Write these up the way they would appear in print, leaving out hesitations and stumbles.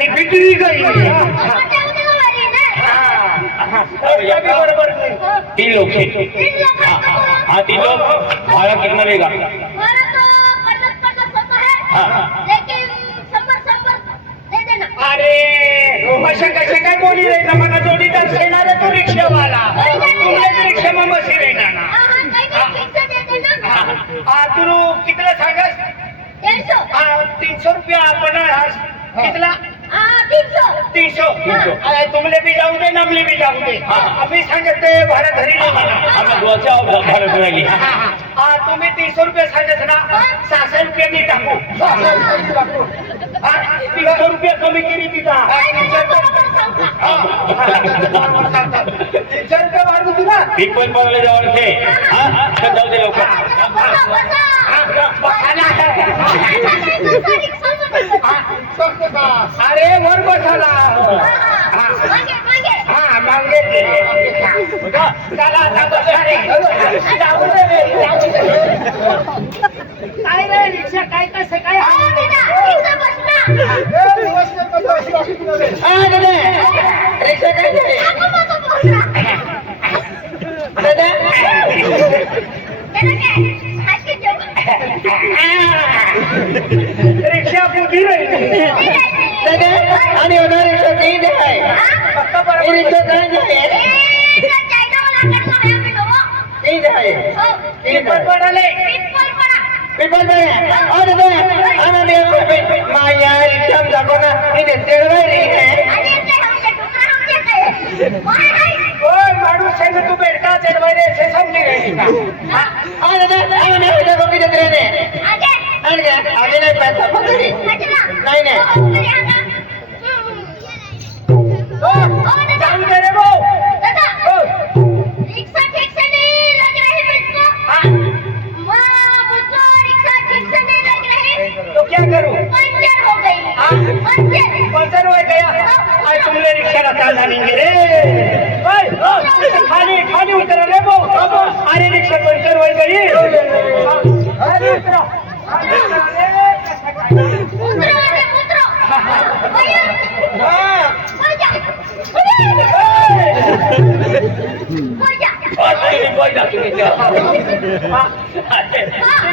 आणि बिटरी गई बरोबर 3 लोग थे। हाँ 3 लोग भाड़ा कितना लेगा? अरे कसे काय बोली रे मला जोडीदार येणार आहे तो रिक्षावाला तुमच्या रिक्षा मग बसी येणार ना तू कितीला सांगस? 300 रुपया आपण कितला 300 तुमले भी जाऊ दे नमले भी जाऊ दे आम्ही सांगते भाडं घरी भाडं घरी तुम्ही 300 रुपये सांगत ना 600 रुपये मी टाकू 300 रुपये कमी केली तिचा 300 रुपये वाढू तुला पिपल पडले जवळ ते जाऊ दे लवकर अरे वर बसाला मागे काय रे रिक्षा काय कसं काय रिक्षा काय रिक्षा पुढी राहिली आणि होणार रिक्षा तीन आहे रिक्षा काय तीन आहे पिपल पडाले पिपल माया रिक्षा जाको ना इथे तेरवा माणूस है तू बेटा चढ़वाई रे से समझी रही का देखो किधर रहने आगे नहीं पैसा पकड़ी नहीं जान दे रे वो रिक्शा ठीक से नहीं लग रही मुझको मुझको रिक्शा ठीक से नहीं लग रही तो क्या करूं? पंचर हो गई पंचर हो गया आज तुमने रिक्शा का ताला नहीं रे खाली उतर रे वो अरे रिक्शा पंचर हो गई अरे उतरो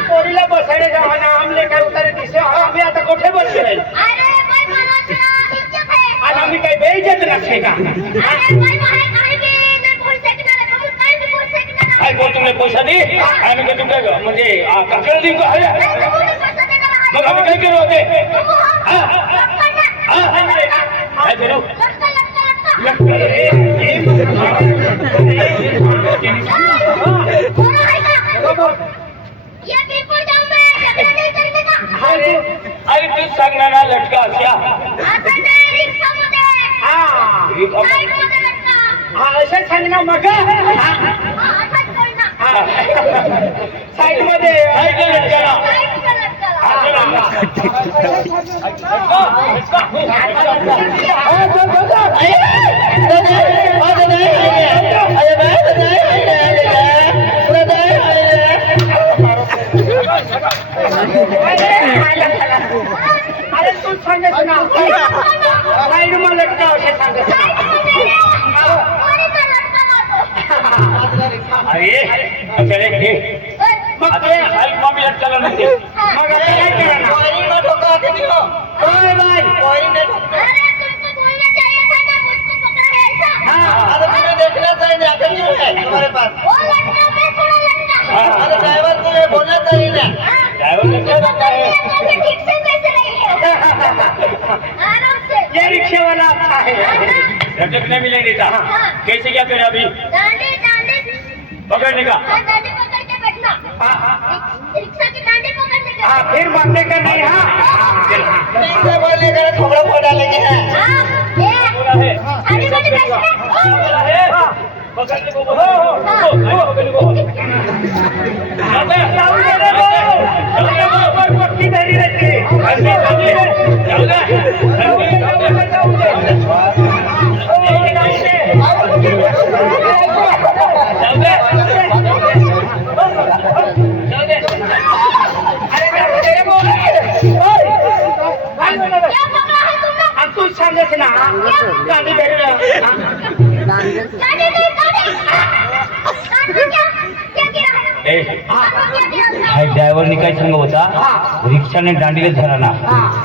पोरीला बसायला जावा ना आमले काय उतारे दिसे आम्ही आता कुठे बसले आज आम्ही काही बेइज्जत नसते का काय बोल तुमने पैसा दे आणि मी तुमच्या म्हणजे काकड देऊ का मग आम्ही काय करू होते काय करू अरे तू सांगणार ना लटका अशा असं सांगणार मग साईड मध्ये अरे तू सांगत ना साईड मध्ये लटका असे सांगत अरे चले मग ते मम्मी लटकाला नसते मग आता काय करणार वायरिंग न ठोका आते नहीं हो ओए भाई वायरिंग न ठोका अरे तुमको बोलना चाहिए था ना मुझको पकड़ा है ऐसा हां अरे तुम्हें देखना चाहिए अकल नहीं है तुम्हारे पास वो लटका मैं थोड़ा लटका अरे ड्राइवर तुम्हें बोलना चाहिए ना ड्राइवर ने क्या बताया है ठीक से कैसे रही है आराम से ये रिक्शा वाला अच्छा है लटक नहीं मिले देता कैसे क्या करे अभी डांडे डांडे पकड़ने का डांडे पकड़ के बैठना रिक्शा के डांडे पकड़ने का फिर बांधने का नहीं रिक्शा बोलने का थोड़ा फोड़ डालेंगे आगे वाले बैठना पकड़ने को बोलो पकड़ने को पट्टी धरी रहती है तू सांगस ना गाडी धरलं गाड़ी नहीं गाड़ी क्या गिरा है हाय ड्रायव्हरनी काय सांग होता रिक्षाने दांडीला धरा ना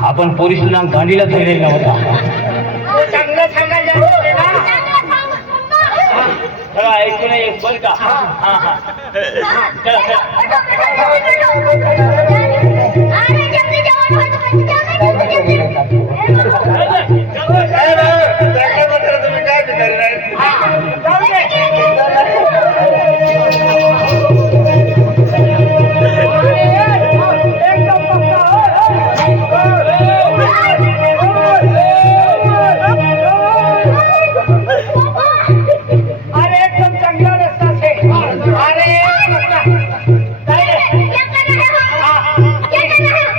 आपण पोलिसांना दांडीला धरलेला नव्हता तू चांगलं सांगायला जाते ना चला ऐकू नाही एक बरं का चला चला अरे जल्दी जाओ तुम्ही काय बिघडलाय अरे एकदम चांगला रस्ता से अरे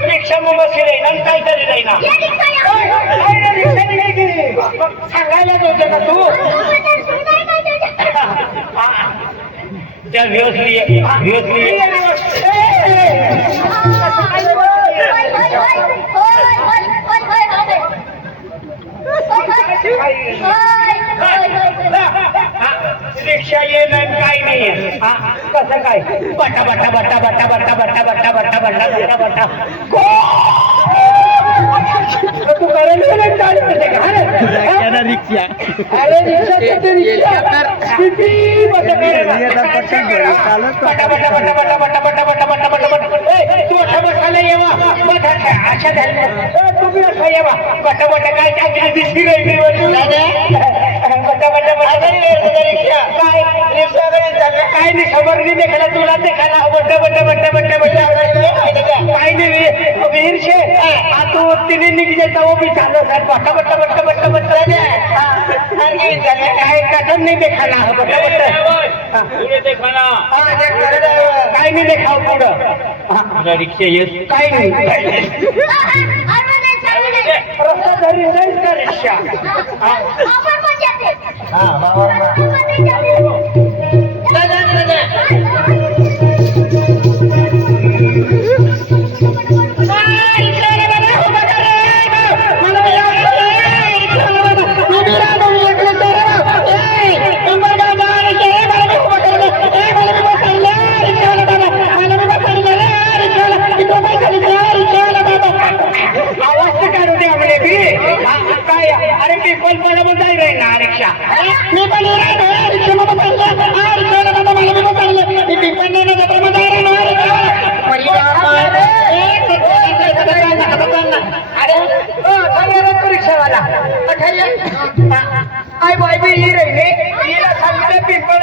रिक्षा मग बसली नाही ना काय तरी नाही ना सांगायला होते का तू त्या व्यवस्थित रिक्षा ये नाही काय नाही कसं काय बट्टा बट्टा बट्टा बट्टा बट्टा बट्टा बट्टा बट्टा बट्टा बट्टा बट्टा तू करेल रिक्षा अरे रिक्षा किती बट्टा बट्टा बट्टा बट्टा बट्टा बट्टा बट्टा बट्टा बट्टा बट्टा बट्टा तू असा बसायला येवा बट अशा झाल्या तुम्ही असा येवा बट्टा बट्टा काय काय दिसली नाही बट्टा बट्टा बट्टा रिक्षा काय रिक्षा काय नाही खबर नाही देखला तुला देखाला बट्टा बट्टा बट्टा बट्टा बट्टा काय नाही वीर शे तू तिने निघले तर वो भी चालू सर बट्टा बट्टा बट्टा बट्टा बट्टा काय कटन नाही देखाला बट्टा बट्टा पुढे देखाना काय नाही देखाव पुढं रिक्षा येत काय नाही रस्ता धरी नाही का रिक्षा काय अरे पीपल बरोबर जाई राही ना रिक्षा मी पण रिक्षा मध्ये रिक्षावाला आय बाय बी ही रही हिला सांगितलं पिंपळ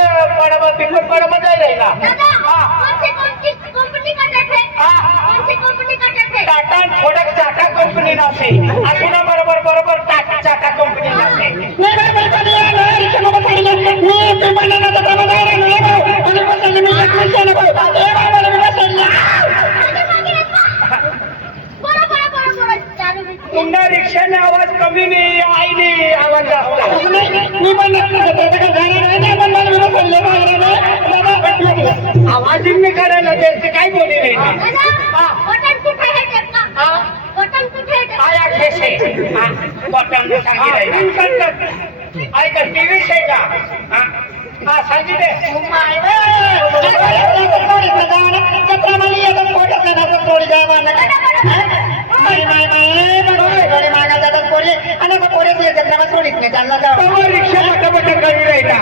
बरोबर जाई राही ना टाटा थोडं टाटा कंपनी नसे अजून बरोबर बरोबर टाटा कंपनी नसे तुमच्या रिक्षाने आवाज कमी नाही आईने आवाज जास्त आवाज मी करायला ते काय बोलले नाही आया खेसे बटन सांगितलं ऐका टीव्ही शे का सांगितले रिक्षा पटापट करी राहिला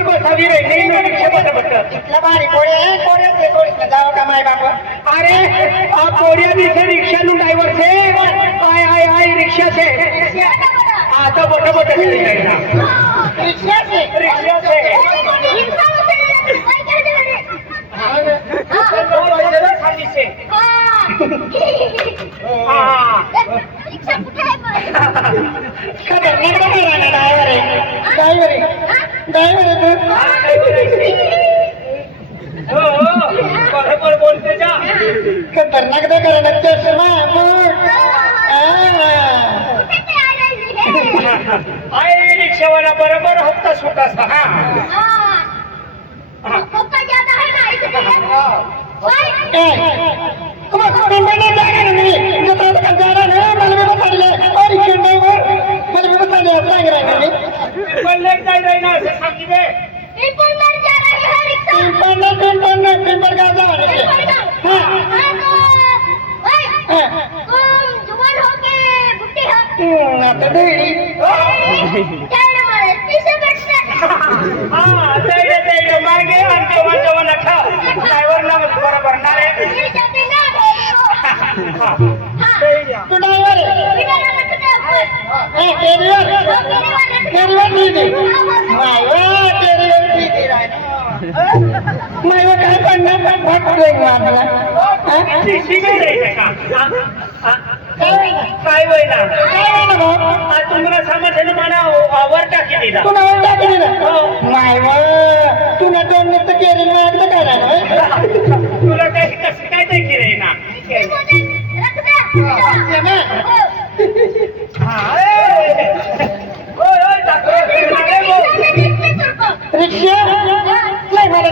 बसावी राहिली रिक्षा पटापट अरे पोरिया दिसे रिक्षा नु ड्रायव्हर से आय आय आय रिक्षा से आता पटापट करी राहिला रिक्षा से खाली से बरोबर बोलते जा खतरनाक आहे रिक्षावाला बरोबर हप्ता सुटा आता डेअरी हा तेवढं मागे आणि तेव्हा नका ड्रायव्हर ना बरोबर ना रे तू ड्रायव्हर मायवा काय पडणार काय वय ना तुम्हाला समजलं म्हणा वर टाकी दिला तुला वर टाकी दिला मायवा तुला दोन तर केली मागलं काय ना तुला काय कसं काय ते केलंय ना रिक्षा नाही मला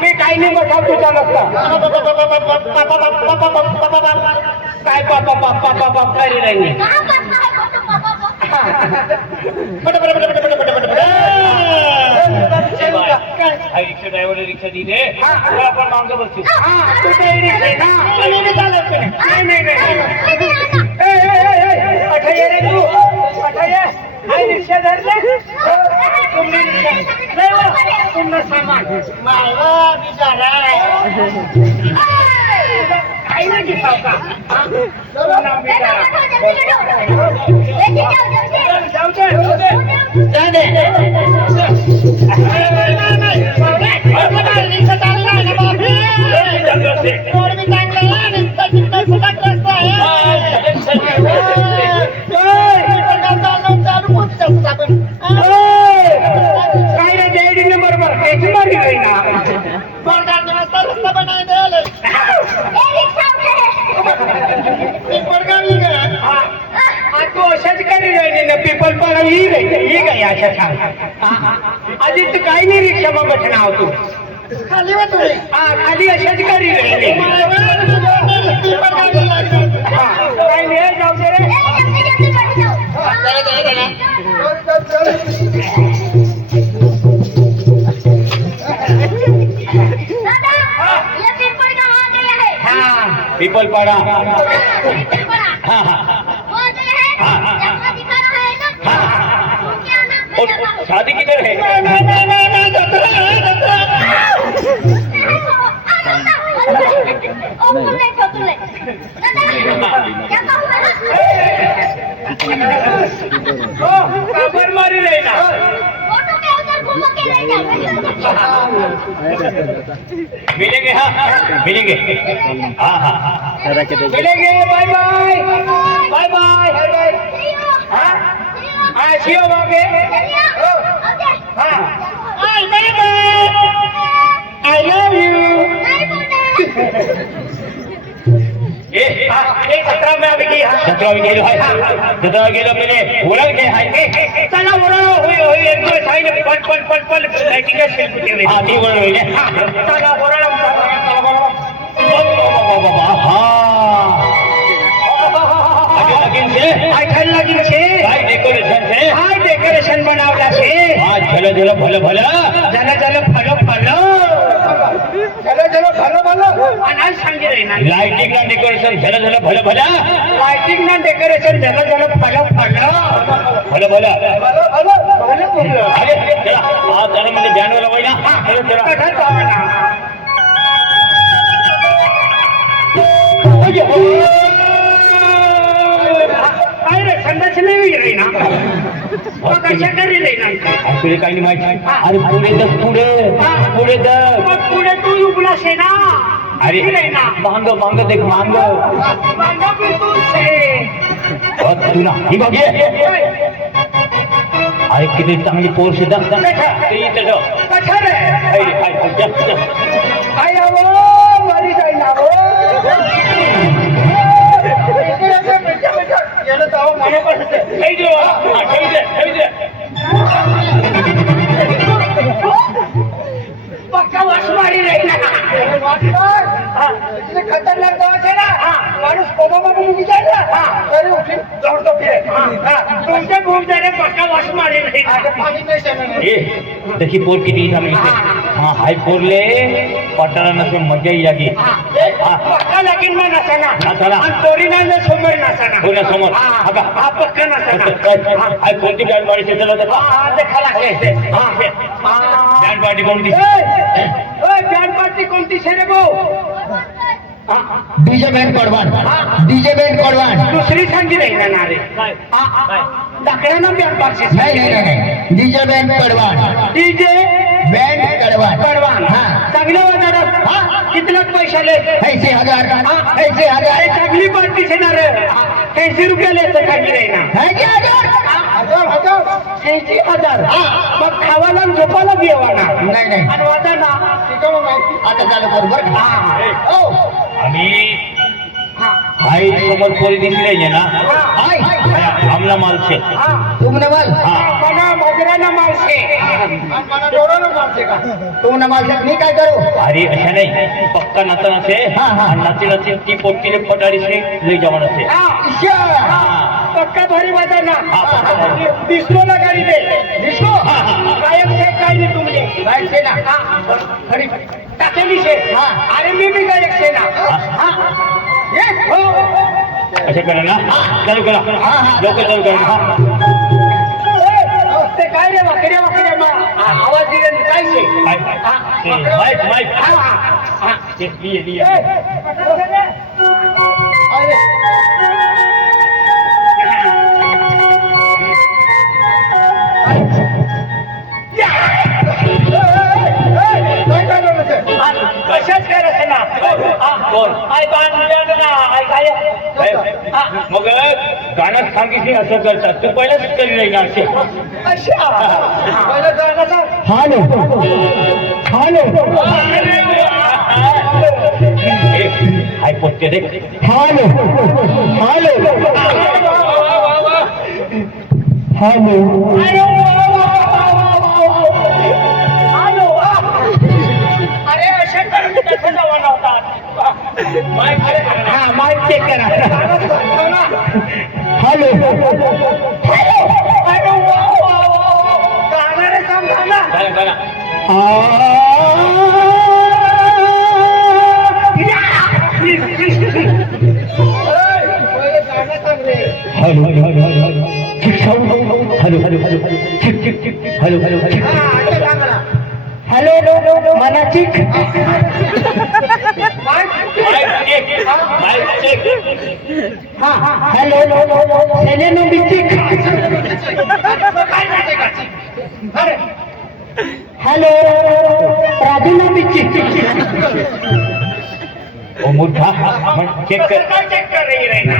मी काही नाही बघा तुझा नसता काय पापा काही नाही रिक्षा ड्रायव्हर रिक्षा दिले आपण मागं बसू रिक्षा धरले तुमनं सामान मावा बिचारा काही नाही घेताव का काय नाही डॅडीने बरोबर त्याची मारी काही ना रस्ता बनाय द्यायला तू अशाच काही राहिली ना पेपर पाडा ही काही अशा सांग आधी तू काही नाही रिक्षा मग बसणं आहो तू खाली वा तुम्ही खाली अशाच काही राहिली काय नाही जाऊ दे रे पीपल पाड़ा शादी किधर है काबर मारी रही ना मिलेंगे हाँ मिलेंगे हाँ हाँ मिलेंगे बाय बाय बाय बाय हाँ हाँ शिव बाबे हाँ आई लव यू सतरा में अभी की 17 गेलो है 17 गेलो मेरे ओरल के है चला ओरल होई एक दो साइड पल लाइटिंग सेल कुठे हां ती ओरल होई चला ओरल लगीन से काय डेकोरेशन से हाय डेकोरेशन बनावला से हां चलो चलो भलो भलो चलो चलो फलो फलो चलो चलो भलो भलो अनाज सांगे रे ना लाइटिंग का डेकोरेशन चलो चलो भलो भलो लाइटिंग ना डेकोरेशन चलो चलो फलो फलो भलो भलो भलो भलो भलो अरे चला आ चला म्हणजे ध्यान वाला होई ना चलो चला कथा चावना काय रे संडास नाही रे ना मग कशा करी रे ना तुला काही नाही माहिती अरे पुढे तर पुढे तर पुढे तू उभला से ना अरे रे ना मांग मांग देख मांग मांगा भी तू से तू ना ही बघ अरे किती चांगली पोरशी दाख ते इथं ठेव कशा रे आई आवो मरी जाई ना हो गेलं तर मला पण ठेव दे हा ठेव दे पक्का वासमारी राही ना खतरनाक दवाच आहे ना माणूस कोबा मुगी जायला तरी उठून दौडतो फिरे तुमच्या भूमजाने पक्का वासमारी राही त्याची पोर किती चांगली हा हाय पोरले पटाला नसून मजा यागी पक्का लागे पाठीमा नसाना नसाना. आणि तोरीना समोर नसाना कोणासमोर? हा अगं. हा पक्का नसाना काय कोणती बँड पार्टी शिकवलं होतं? हा देखा लागले बँड पार्टी कोणती? बँड पार्टी कोणती शे रे भाऊ डीजे बँड कडवान डीजे बँड कडवान दुसरी सांगी नाही ना रे दाखड्यानं बँड पार्टी नाही नाही नाही डीजे बँड कडवान डीजे बँड कडवान कडवान हा चांगल्या बाजारात कितलाच पैशाले 80,000 अरे 80,000 चांगली पार्टी ना रे 80 येतं सांगी नाही ना 80,000 80,000 मग खावाला आणि झोपायला जेवाना नाही नाही आणि वाटा ना आता झालं बरोबर हो आम्ही आई समोर पोरी दिसले ना हाय आमला माल छे तुम नवाल मना मजराना मावशे मना डोळानं मावशे का तुम नवाल मी काय करू अरे अशा नाही पक्का नाचा नसे हा, हा. आणि नाचे नाचे ती पोटीने पटाडी से लई जवान असे इश्या पक्का भारी वाजा ना हा, पक्का भारी. डिस्को ना गाडी दे डिस्को गायक से काय नाही तुमले गायक से ना खरी टाकेली से हा. अरे मी भी गायक से ना हा. ये हो असे करा ना चालू करा हा. लोक चालू करा ते काय रे वाकड्या वाकड्या मग आवाज दिले काय शे माईक माईक हा लिये लिये कशाच करायचं ना कोण? आय बाण ना आय काय मग गाणं सांगितली असं करतात तू पहिलेच करी नाही ना असे अशा पहिलं गाण्याचा हॅलो हॅलो हाय पोटते रे हॅलो हॅलो हॅलो अरे अशा करून कसं जवान होतात हा माईक चेक करा हॅलो अरे गाणारे समजा ना गाणं गाणं हॅलो हॅलो मनाचिक माईक चेक हॅलो सेलेनो बिचिक हॅलो राजूनो बिचिक ओ मोठा चेक कर चेक कर रही ना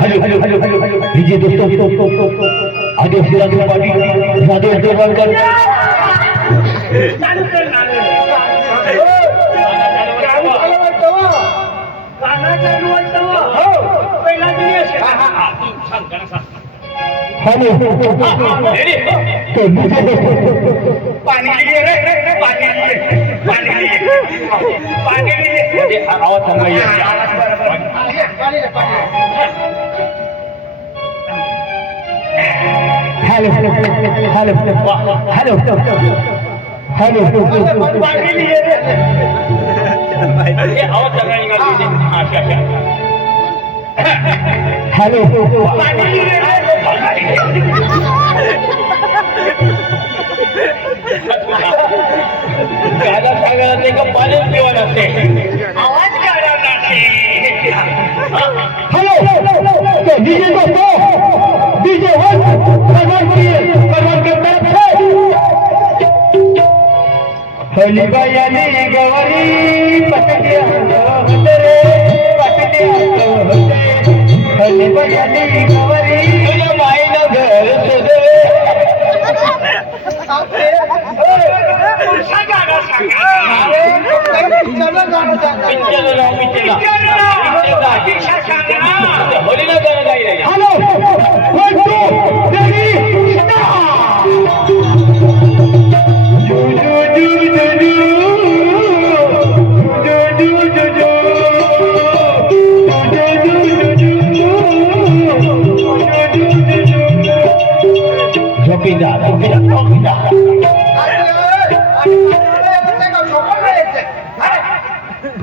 हेलो लीजिए दोस्तों आगे सिराज पार्टी राधे देवगन चालू कर ना गाणं चालू वाटतं हो पहिला दिवस हेलो पाणी लिए रे पाणी लिए आवाज चांगला येईल हेलो पाणी लिए रे आवाज चांगला निघाला अच्छा हेलो पाणी लिए गाणं सांगायला ते का पाणीच पिवा लागते आवाज काढा लागते हेलो डीजे दोस्तों डीजे परवान के तरफ से होली बयानी गौरी पटकिया होते रे पटकिया होली बयानी गौरी माई नगर सुधे पुढचा गाणं सांगा पिक्चर लाव पिक्चर होलीला गाणं गाई राहिलं hello 1 2 3 start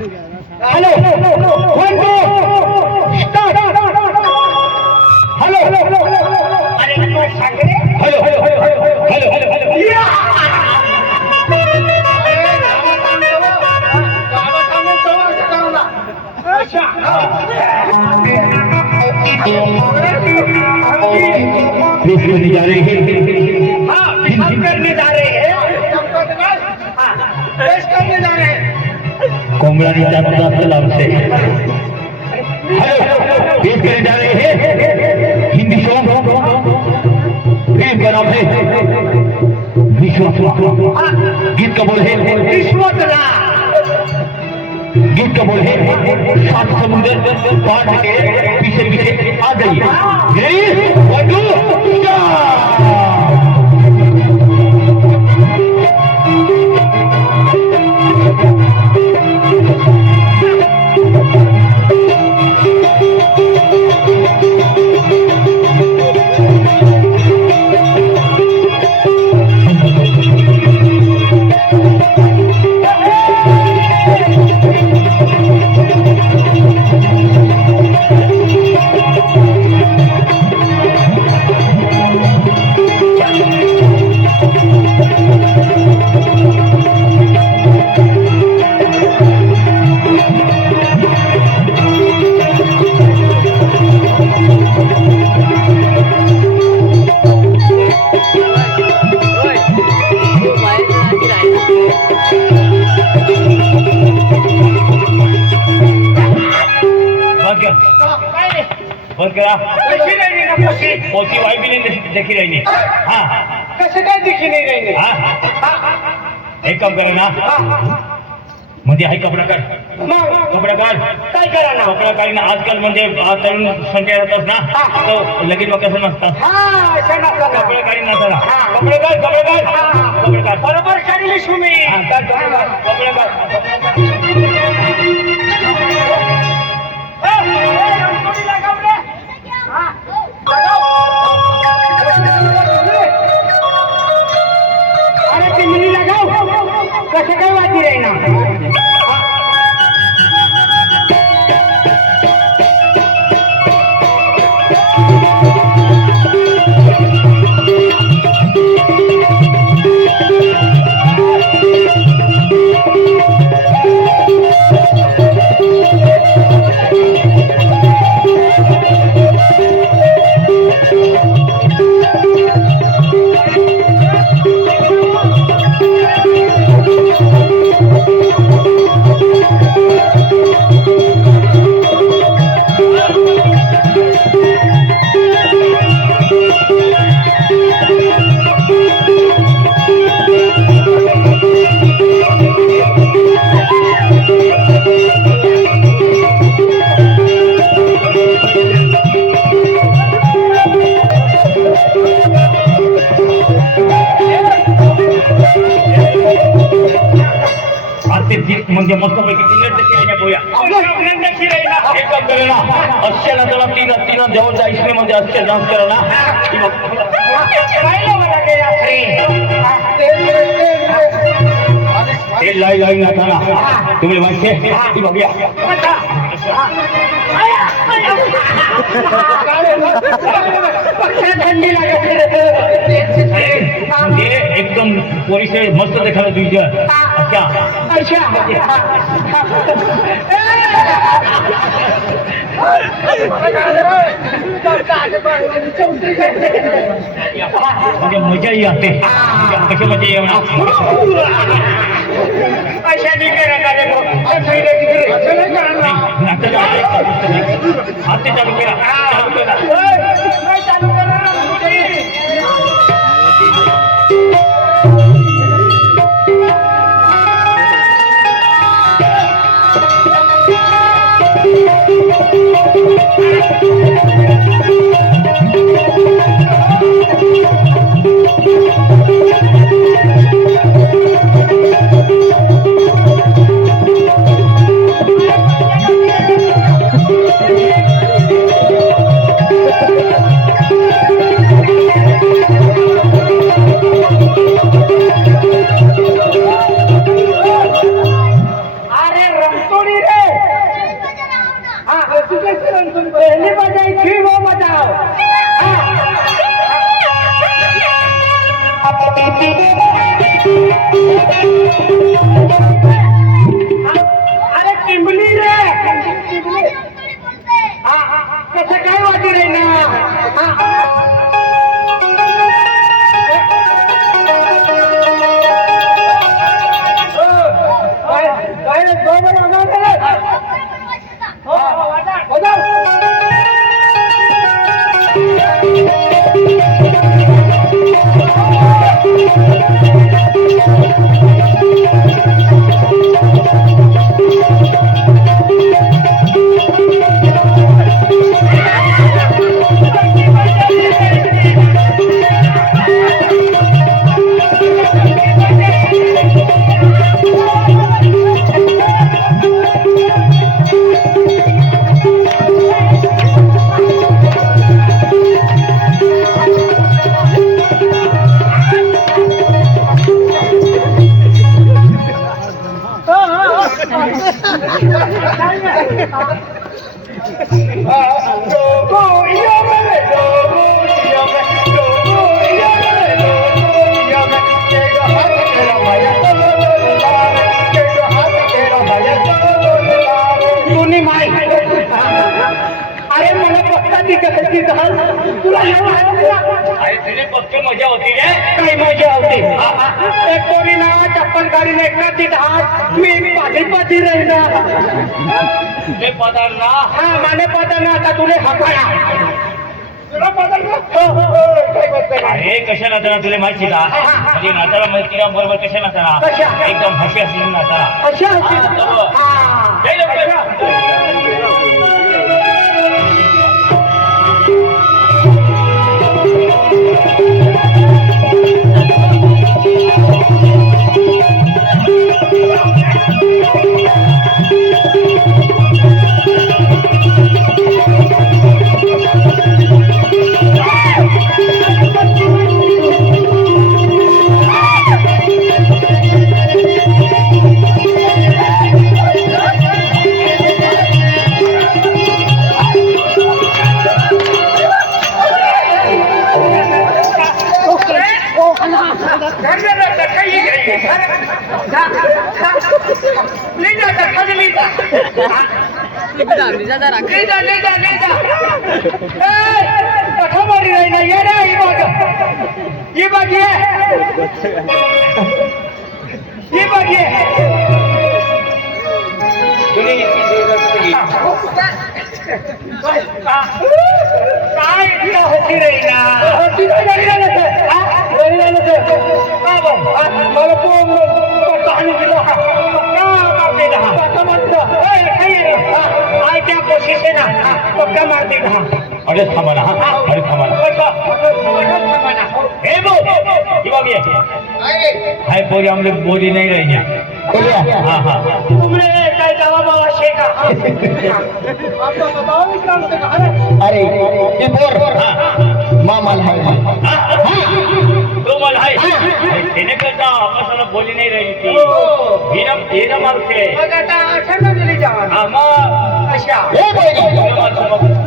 hello one two start hello अरे तू सांगले hello hello hello hello hello पेश करने जा रहे हैं पेश करने जा रहे हैं पेश करने जा रहे हैं कोमरानी जात लाभ से हेलो पेश करने जा रहे हैं हिंदी सॉन्ग फिल्म का नाम है विश्वोत्तरा गीत का बोल है विश्वोत्तरा गीत का बोल है सात समुद्र पार के पीछे पीछे आ जाइए रेडी वन टू बंद करा कशी नाही ना कशी पोची वाई भी नहीं देखी रही हाँ कसं काय दिखी नाही राहिली हाँ एक काम करा ना म्हणजे आहे कपडा काढ मग कपडा काढ काय करा ना कपडा काढीन आजकाल म्हणजे तरुण संख्या राहतात ना तो लगेच मग कसं नसतात हा अशा नसला कपडा काढीन नसताना कपडे काढ कपडे काढ कपडे काढ बरोबर काढली तुम्ही हाँ, काढ कपडे काढ कपडे काढ अरे ते मिली लगाव कसं काय वाटी राही ना म्हणजे मस्त पैकी तिकीट देखील बोया एक काम करे ना अस्य ना त्याला तीन जवळच्या आईस्क्रीम मध्ये अस्य डान्स करा ना ते लाई लाई ना था ना तुम्ही माहिती ती बघूया थंडी लागत म्हणजे एकदम पोरीसे मस्त देखायला तुझ्या अच्छा म्हणजे मजाही येते कशी मजा येणार अशा नाही करत आले हात चालू करा चालू करा अरे रंगतोडी पहली बजाई थी वो बजाओ। अरे टिंबली रे कसं काय वाटी रे ना काय अरे मला पत्ता ती कशाची तुला अरे तुझी पक्की मजा होती रे. काही मजा होती एक कोणी ना चप्पल काढून एकनाथ ती हात मी पाठी पाठी राहिला तुझे पदार ना हा माने पता ना आता तुले हकाया तुला पता अरे कशा नाताना तुला माहिती का म्हणजे नाताला माहिती का बरोबर कशा नाताना कशा? एकदम हशी असली नाताला अशा जय लवकर. काय होती रे ना मला पाणी दिलं क्या कोशिश है ना पक्का मार देगा अरे थांबा ना हा अरे थांबा ना हे बो ये हाय पोरी हमले बोली नहीं रही है हाँ हाँ तुमने काय जावा बाबा शेका आपका बताओ विक्रम से कहा अरे ये बोर मामाल है तो मला हाय तेने करता आपल्याला बोली नहीं रही थी हीरम हीरम मारते मग आता अठरा दिली जावा हाँ मग अशा ए बोल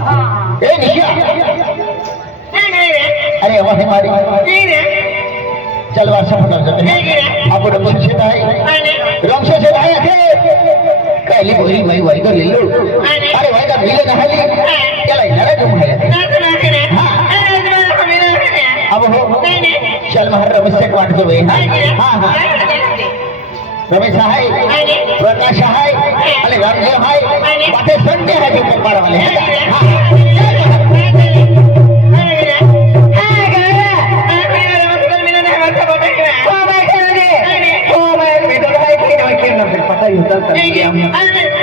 हाँ ए निशा नहीं रे अरे वही मारी नहीं रे चल वर्षा पकड़ जाते हैं अब रमशो से दाई रमशो से दाई आके कहली बोली मैं वही कर ले लो अरे वही का मिले ना हली चला इधर जो है अब हो चल महर रमेश से काट दो भाई हाँ हाँ रमेश है प्रकाश है अरे रामदेव है बातें सुनते हैं जो पकड़ वाले हैं हाँ पता ही होता है